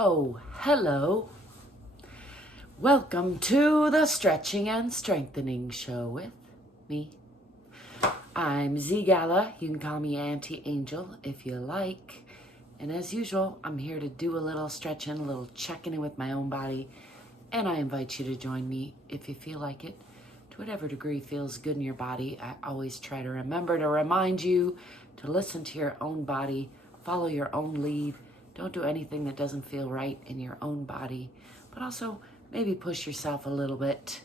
Oh, hello. Welcome to the Stretching and Strengthening Show with me. I'm ZGALA. You can call me Auntie Angel if you like. And as usual, I'm here to do a little stretching, a little checking in with my own body. And I invite you to join me if you feel like it. To whatever degree feels good in your body, I always try to remember to remind you to listen to your own body, follow your own lead. Don't do anything that doesn't feel right in your own body, but also maybe push yourself a little bit.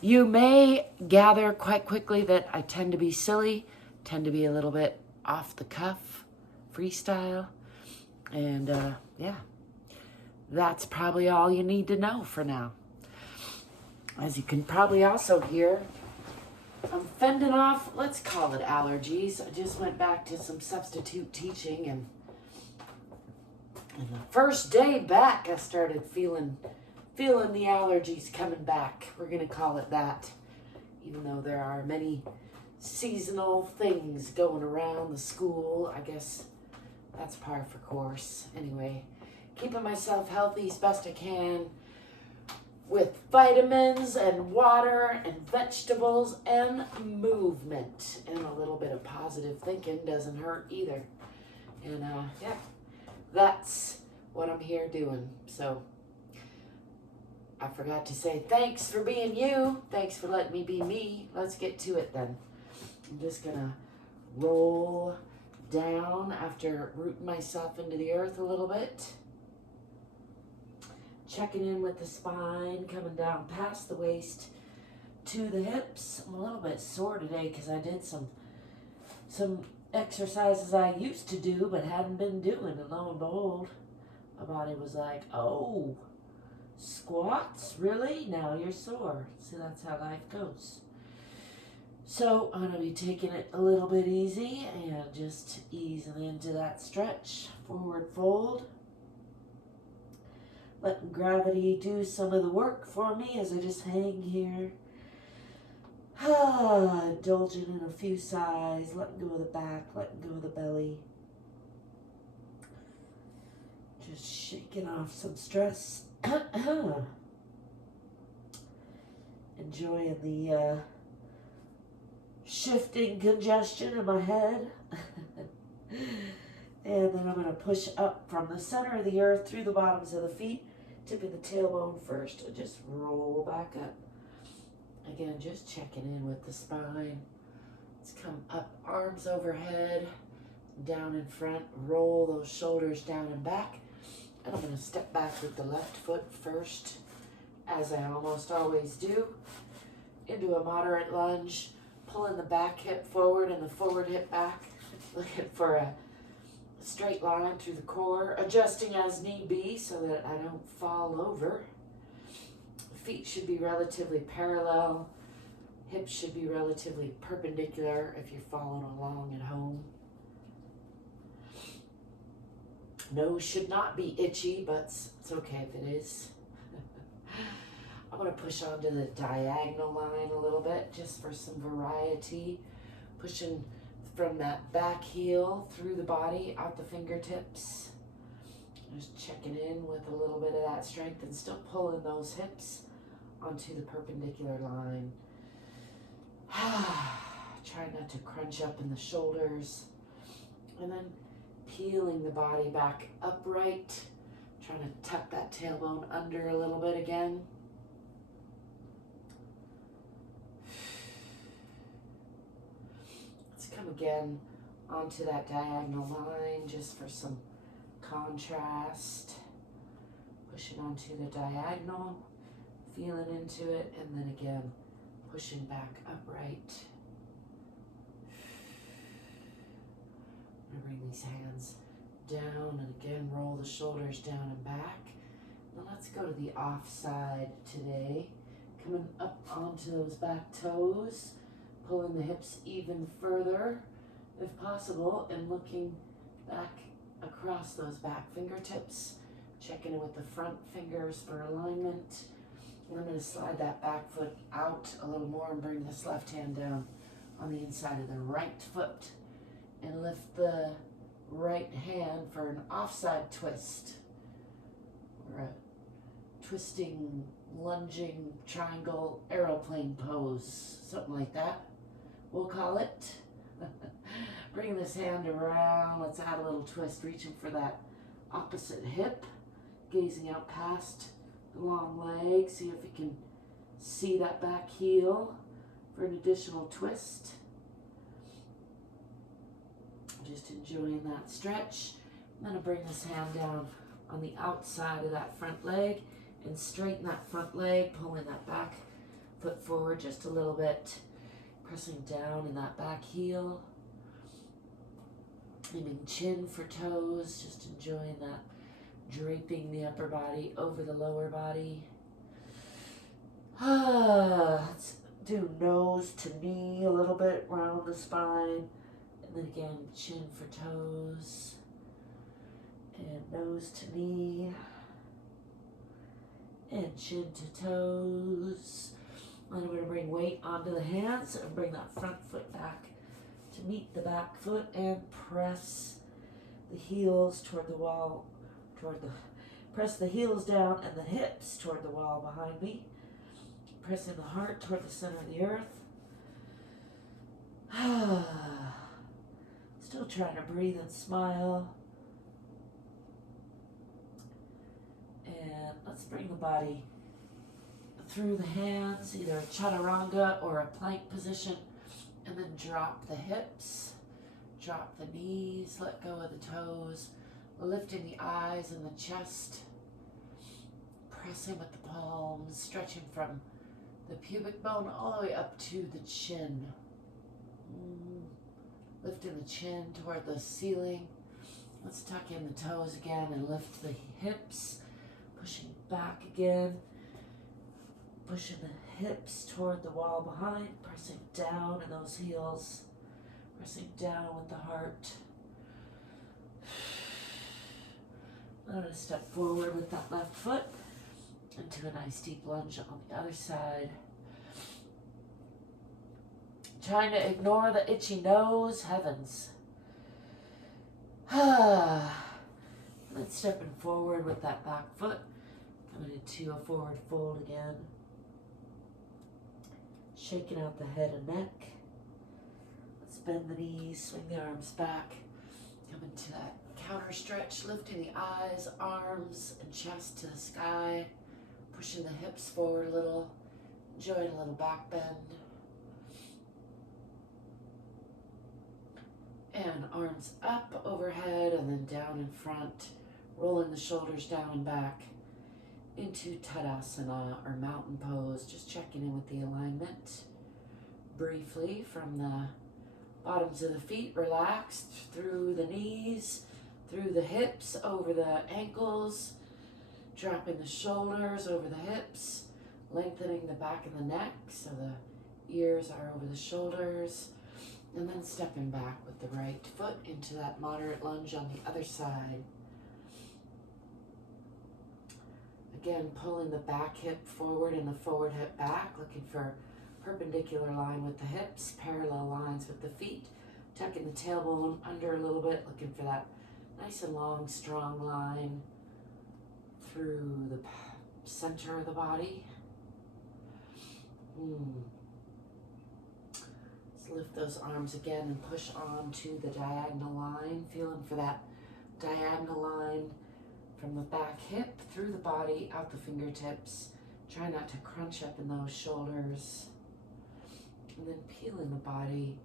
You may gather quite quickly that I tend to be silly, tend to be a little bit off the cuff, freestyle, and yeah, that's probably all you need to know for now. As you can probably also hear, I'm fending off, let's call it allergies. I just went back to some substitute teaching, and the first day back, I started feeling the allergies coming back. We're going to call it that, even though there are many seasonal things going around the school. I guess that's par for course. Anyway, keeping myself healthy as best I can with vitamins and water and vegetables and movement. And a little bit of positive thinking doesn't hurt either. And yeah, that's what I'm here doing. So I forgot to say thanks for being you. Thanks for letting me be me. Let's get to it then. I'm just gonna roll down after rooting myself into the earth a little bit. Checking in with the spine, coming down past the waist to the hips. I'm a little bit sore today because I did some exercises I used to do but hadn't been doing, and lo and behold, my body was like, oh, squats? Really? Now you're sore. See, that's how life goes. So I'm going to be taking it a little bit easy and just easing into that stretch. Forward fold. Letting gravity do some of the work for me as I just hang here. Indulging in a few sighs, letting go of the back, letting go of the belly. Just shaking off some stress. Enjoying the shifting congestion in my head. And then I'm going to push up from the center of the earth through the bottoms of the feet, tipping the tailbone first, and just roll back up. Again, just checking in with the spine. Let's come up, arms overhead, down in front, roll those shoulders down and back. And I'm going to step back with the left foot first, as I almost always do, into a moderate lunge, pulling the back hip forward and the forward hip back, looking for a straight line through the core, adjusting as need be so that I don't fall over. Feet should be relatively parallel. Hips should be relatively perpendicular if you're following along at home. Nose should not be itchy, but it's okay if it is. I'm going to push onto the diagonal line a little bit just for some variety. Pushing from that back heel through the body, out the fingertips. Just checking in with a little bit of that strength and still pulling those hips onto the perpendicular line. Try not to crunch up in the shoulders. And then peeling the body back upright. Trying to tuck that tailbone under a little bit again. Let's come again onto that diagonal line just for some contrast. Pushing onto the diagonal, feeling into it, and then again, pushing back upright. I'm going to bring these hands down and again roll the shoulders down and back. Now let's go to the off side today. Coming up onto those back toes, pulling the hips even further if possible, and looking back across those back fingertips. Checking in with the front fingers for alignment. And I'm going to slide that back foot out a little more and bring this left hand down on the inside of the right foot. And lift the right hand for an offside twist, or a twisting, lunging, triangle, aeroplane pose, something like that, we'll call it. Bring this hand around, let's add a little twist, reaching for that opposite hip, gazing out past the long leg, see if you can see that back heel for an additional twist. Just enjoying that stretch. I'm going to bring this hand down on the outside of that front leg and straighten that front leg, pulling that back foot forward just a little bit, pressing down in that back heel, aiming chin for toes, just enjoying that, draping the upper body over the lower body. Let's do nose to knee a little bit, round the spine, and then again chin for toes, and nose to knee, and chin to toes. Then I'm going to bring weight onto the hands and bring that front foot back to meet the back foot and press the heels toward the wall, press the heels down and the hips toward the wall behind me, pressing the heart toward the center of the earth. Still trying to breathe and smile. And let's bring the body through the hands, either a chaturanga or a plank position, and then drop the hips, drop the knees, let go of the toes, lifting the eyes and the chest, pressing with the palms, stretching from the pubic bone all the way up to the chin. Lifting the chin toward the ceiling. Let's tuck in the toes again and lift the hips, pushing back again, pushing the hips toward the wall behind, pressing down in those heels, pressing down with the heart. I'm going to step forward with that left foot into a nice deep lunge on the other side. Trying to ignore the itchy nose, heavens. And then stepping forward with that back foot, coming into a forward fold again. Shaking out the head and neck. Let's bend the knees, swing the arms back. Come into that counter stretch, lifting the eyes, arms, and chest to the sky. Pushing the hips forward a little. Enjoying a little back bend. And arms up overhead and then down in front. Rolling the shoulders down and back into Tadasana or mountain pose. Just checking in with the alignment. Briefly from the bottoms of the feet relaxed through the knees, through the hips, over the ankles, dropping the shoulders over the hips, lengthening the back of the neck so the ears are over the shoulders, and then stepping back with the right foot into that moderate lunge on the other side. Again, pulling the back hip forward and the forward hip back, looking for perpendicular line with the hips, parallel lines with the feet, tucking the tailbone under a little bit, looking for that nice and long, strong line through the center of the body. Let's lift those arms again and push on to the diagonal line, feeling for that diagonal line from the back hip through the body, out the fingertips. Try not to crunch up in those shoulders. And then peeling the body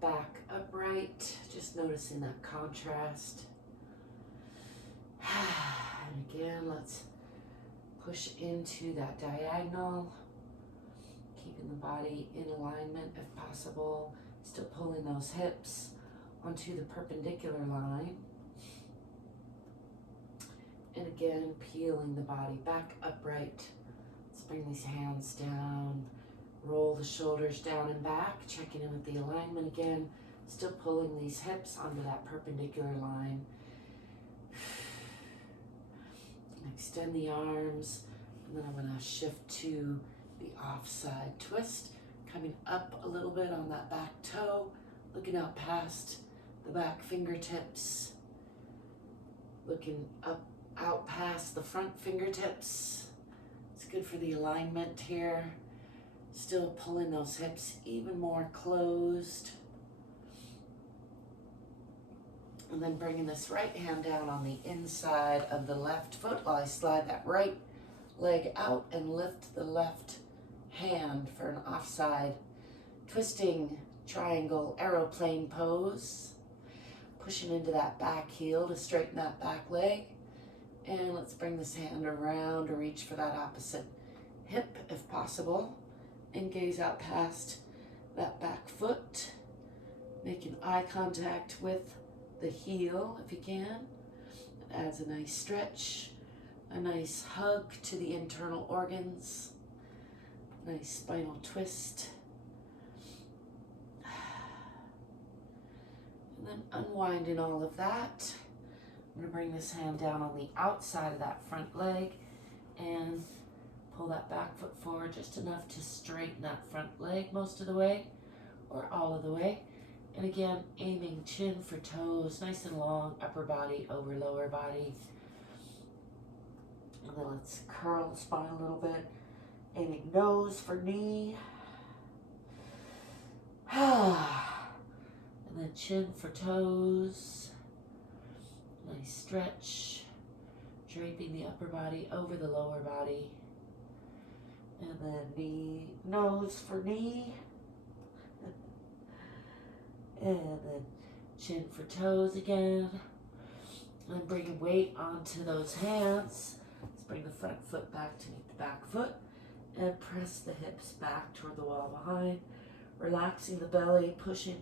back upright, just noticing that contrast. And again, let's push into that diagonal, keeping the body in alignment if possible, still pulling those hips onto the perpendicular line. And again, peeling the body back upright. Let's bring these hands down. Roll the shoulders down and back, checking in with the alignment again, still pulling these hips onto that perpendicular line. Extend the arms, and then I'm going to shift to the offside twist, coming up a little bit on that back toe, looking out past the back fingertips, looking up, out past the front fingertips. It's good for the alignment here. Still pulling those hips even more closed. And then bringing this right hand down on the inside of the left foot while I slide that right leg out and lift the left hand for an offside twisting triangle aeroplane pose. Pushing into that back heel to straighten that back leg. And let's bring this hand around to reach for that opposite hip if possible. And gaze out past that back foot. Making eye contact with the heel if you can. It adds a nice stretch, a nice hug to the internal organs, nice spinal twist. And then unwinding all of that, I'm going to bring this hand down on the outside of that front leg and pull that back foot forward just enough to straighten that front leg most of the way or all of the way. And again, aiming chin for toes, nice and long, upper body over lower body. And then let's curl the spine a little bit, aiming nose for knee. And then chin for toes. Nice stretch, draping the upper body over the lower body. And then knee, nose for knee. And then chin for toes again. And bringing weight onto those hands. Let's bring the front foot back to meet the back foot. And press the hips back toward the wall behind. Relaxing the belly, pushing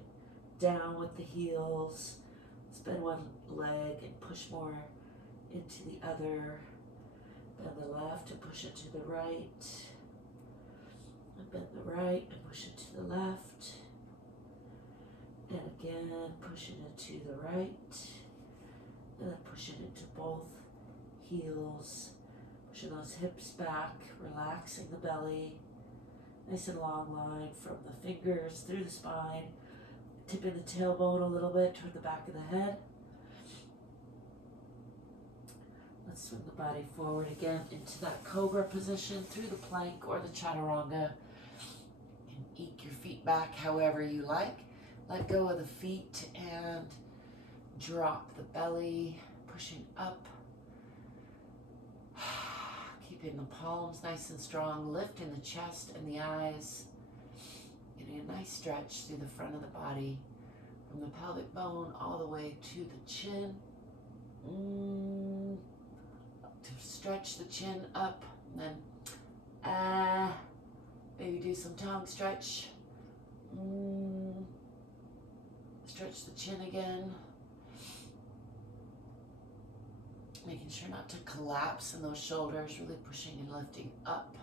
down with the heels. Bend one leg and push more into the other. Bend the left and push it to the right. And bend the right and push it to the left. And again, pushing it to the right. And then pushing it to both heels. Pushing those hips back, relaxing the belly. Nice and long line from the fingers through the spine. Tipping the tailbone a little bit toward the back of the head. Let's swing the body forward again into that cobra position through the plank or the chaturanga. You can eke your feet back however you like. Let go of the feet and drop the belly, pushing up. Keeping the palms nice and strong, lifting the chest and the eyes. Getting a nice stretch through the front of the body, from the pelvic bone all the way to the chin. To stretch the chin up, and then maybe do some tongue stretch. Stretch the chin again. Making sure not to collapse in those shoulders, really pushing and lifting up.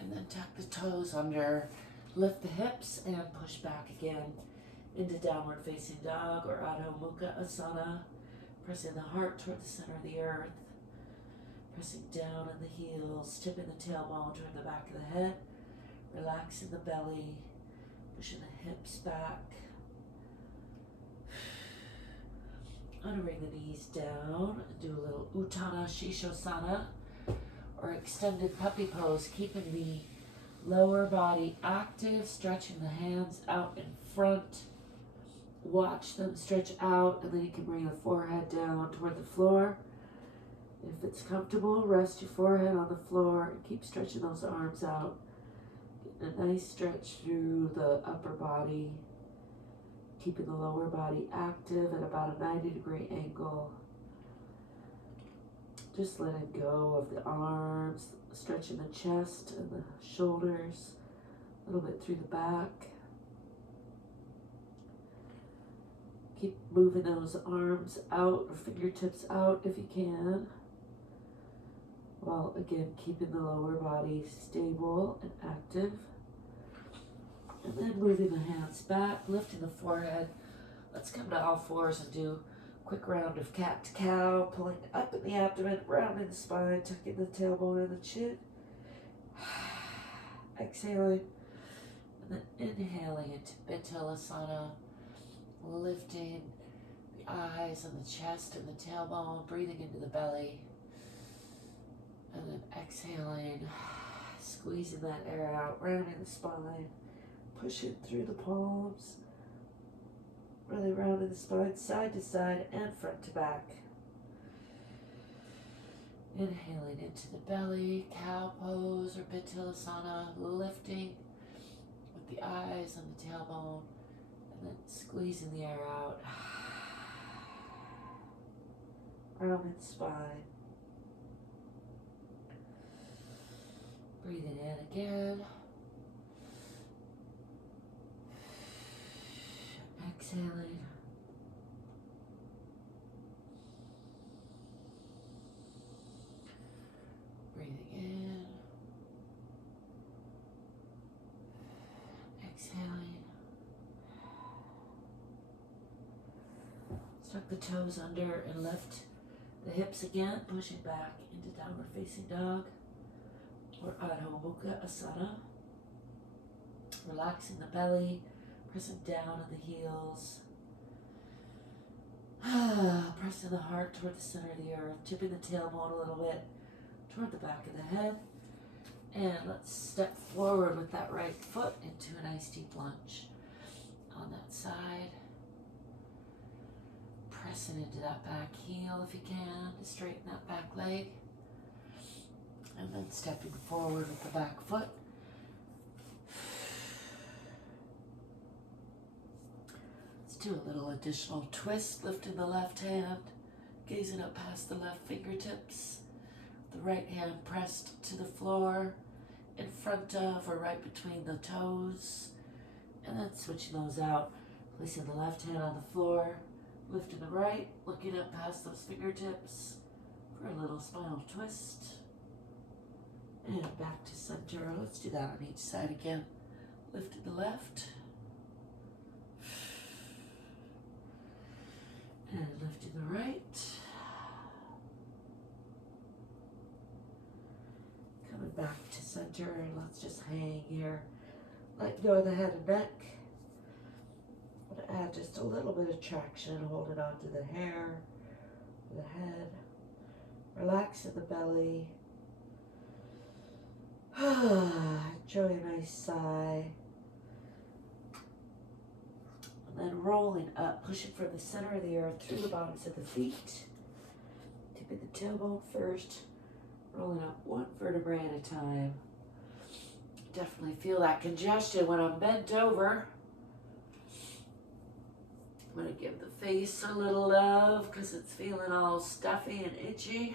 And then tuck the toes under. Lift the hips and push back again into downward facing dog or Adho Mukha Asana. Pressing the heart toward the center of the earth. Pressing down in the heels, tipping the tailbone toward the back of the head. Relaxing the belly, pushing the hips back. Honoring the knees down. Do a little Uttana Shishosana or extended puppy pose, keeping the lower body active, stretching the hands out in front. Watch them stretch out, and then you can bring the forehead down toward the floor. If it's comfortable, rest your forehead on the floor and keep stretching those arms out. Getting a nice stretch through the upper body, keeping the lower body active at about a 90-degree angle. Just letting go of the arms, stretching the chest and the shoulders, a little bit through the back. Keep moving those arms out or fingertips out if you can. While again keeping the lower body stable and active. And then moving the hands back, lifting the forehead. Let's come to all fours and do a quick round of cat to cow, pulling up in the abdomen, rounding the spine, tucking the tailbone and the chin. Exhaling, and then inhaling into Betalasana, lifting the eyes and the chest and the tailbone, breathing into the belly, and then exhaling, squeezing that air out, rounding the spine, pushing through the palms, really rounding the spine side to side and front to back. Inhaling into the belly, cow pose or Bittilasana, lifting with the eyes and the tailbone, and then squeezing the air out, rounding the spine. Breathing in again. Exhaling. Breathing in. Exhaling. Tuck the toes under and lift the hips again, pushing back into downward facing dog or Adho Mukha Asana. Relaxing the belly, pressing down on the heels. Pressing the heart toward the center of the earth, tipping the tailbone a little bit toward the back of the head. And let's step forward with that right foot into a nice deep lunge on that side. Pressing into that back heel if you can to straighten that back leg. And then stepping forward with the back foot. Let's do a little additional twist, lifting the left hand, gazing up past the left fingertips. The right hand pressed to the floor, in front of or right between the toes. And then switching those out, placing the left hand on the floor, lifting the right, looking up past those fingertips for a little spinal twist. And back to center. Let's do that on each side again. Lifting the left. And lifting the right. Coming back to center, and let's just hang here. Let go of the head and neck. I'm going to add just a little bit of traction, holding on to the hair, the head. Relaxing the belly. Enjoy a nice sigh. And then rolling up, pushing from the center of the earth through the bottoms of the feet. Tipping the tailbone first. Rolling up one vertebrae at a time. Definitely feel that congestion when I'm bent over. I'm going to give the face a little love because it's feeling all stuffy and itchy.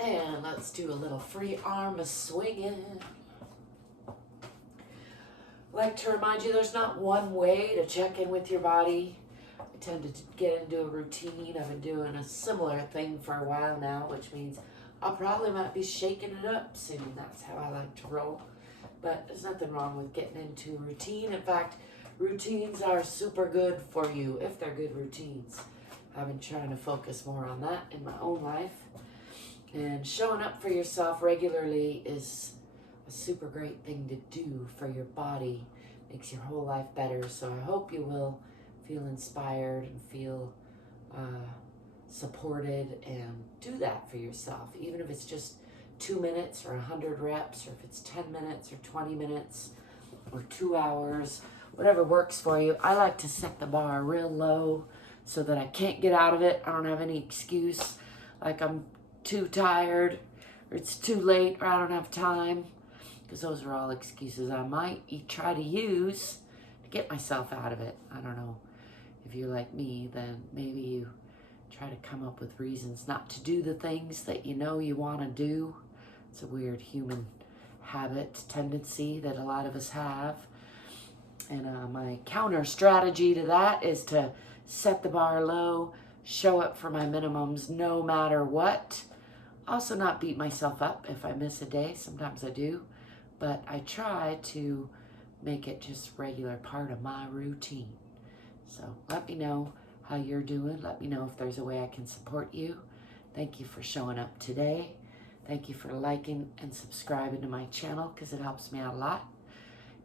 And let's do a little free arm swinging. I'd like to remind you there's not one way to check in with your body. I tend to get into a routine. I've been doing a similar thing for a while now, which means I probably might be shaking it up soon. That's how I like to roll. But there's nothing wrong with getting into a routine. In fact, routines are super good for you if they're good routines. I've been trying to focus more on that in my own life. And showing up for yourself regularly is a super great thing to do for your body. Makes your whole life better. So I hope you will feel inspired and feel supported and do that for yourself. Even if it's just 2 minutes or 100 reps, or if it's 10 minutes or 20 minutes or 2 hours, whatever works for you. I like to set the bar real low so that I can't get out of it. I don't have any excuse like I'm too tired or it's too late or I don't have time, because those are all excuses I might try to use to get myself out of it. I don't know. If you're like me, then maybe you try to come up with reasons not to do the things that you know you want to do. It's a weird human habit, tendency that a lot of us have. And my counter strategy to that is to set the bar low, show up for my minimums no matter what. Also not beat myself up if I miss a day. Sometimes I do. But I try to make it just regular part of my routine. So let me know how you're doing. Let me know if there's a way I can support you. Thank you for showing up today. Thank you for liking and subscribing to my channel because it helps me out a lot.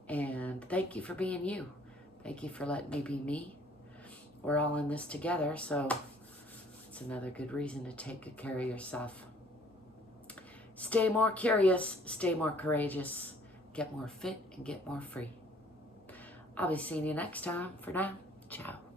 And thank you for being you. Thank you for letting me be me. We're all in this together, so it's another good reason to take good care of yourself. Stay more curious, stay more courageous, get more fit, and get more free. I'll be seeing you next time. For now, ciao.